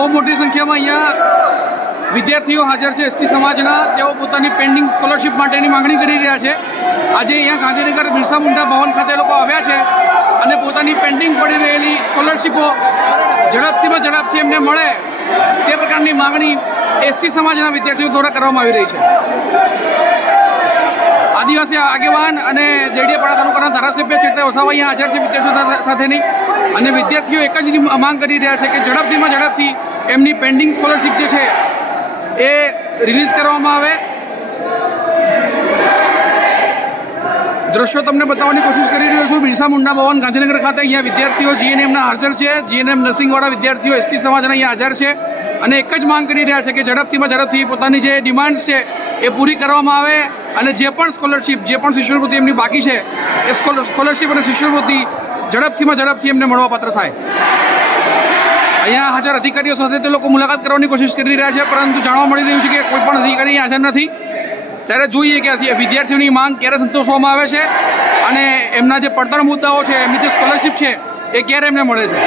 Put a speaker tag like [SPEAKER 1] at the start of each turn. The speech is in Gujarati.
[SPEAKER 1] બહુ મોટી સંખ્યામાં અહીંયા વિદ્યાર્થીઓ હાજર છે એસટી સમાજના. તેઓ પોતાની પેન્ડિંગ સ્કોલરશિપ માટેની માંગણી કરી રહ્યા છે. આજે અહીંયા ગાંધીનગર બિરસા મુંડા ભવન ખાતે લોકો આવ્યા છે અને પોતાની પેન્ડિંગ પડી રહેલી સ્કોલરશિપો ઝડપથીમાં ઝડપથી એમને મળે તે પ્રકારની માંગણી એસટી સમાજના વિદ્યાર્થીઓ દ્વારા કરવામાં આવી રહી છે. આદિવાસી આગેવાન અને દેડિયાપાડા તાલુકાના ધારાસભ્ય તે વસાવા અહીંયા હાજર છે વિદ્યાર્થીઓ સાથેની. અને વિદ્યાર્થીઓ એક જ માંગ કરી રહ્યા છે કે ઝડપથીમાં ઝડપથી એમની પેન્ડિંગ સ્કોલરશિપ જે છે, એ રિલીઝ કરવામાં આવે. દ્રશ્યો તમને બતાવવાની કોશિશ કરી રહ્યો છું. બિરસા મુંડા ભવન, ગાંધીનગર ખાતે અહીંયા વિદ્યાર્થીઓ જીએનએમના હાજર છે. જીએનએમ નર્સિંગવાળા વિદ્યાર્થીઓ એસટી સમાજના અહીંયા હાજર છે. અને એક જ માંગ કરી રહ્યા છે કે ઝડપથીમાં ઝડપથી પોતાની જે ડિમાન્ડ છે, એ પૂરી કરવામાં આવે. અને જે પણ સ્કોલરશિપ જે પણ શિષ્યવૃત્તિ એમની બાકી છે, એ સ્કોલ- સ્કોલરશિપ અને શિષ્યવૃત્તિ ઝડપથીમાં ઝડપથી એમને મળવાપાત્ર થાય. અહીંયા હાજર અધિકારીઓ સાથે તે લોકો મુલાકાત કરવાની કોશિશ કરી રહ્યા છે, પરંતુ જાણવા મળી રહ્યું છે કે કોઈ પણ અધિકારી હાજર નથી. ત્યારે જોઈએ કે વિદ્યાર્થીઓની માંગ ક્યારે સંતોષવામાં આવે છે અને એમના જે પડતર મુદ્દાઓ છે, એમની જે સ્કોલરશિપ છે, એ ક્યારે એમને મળે છે?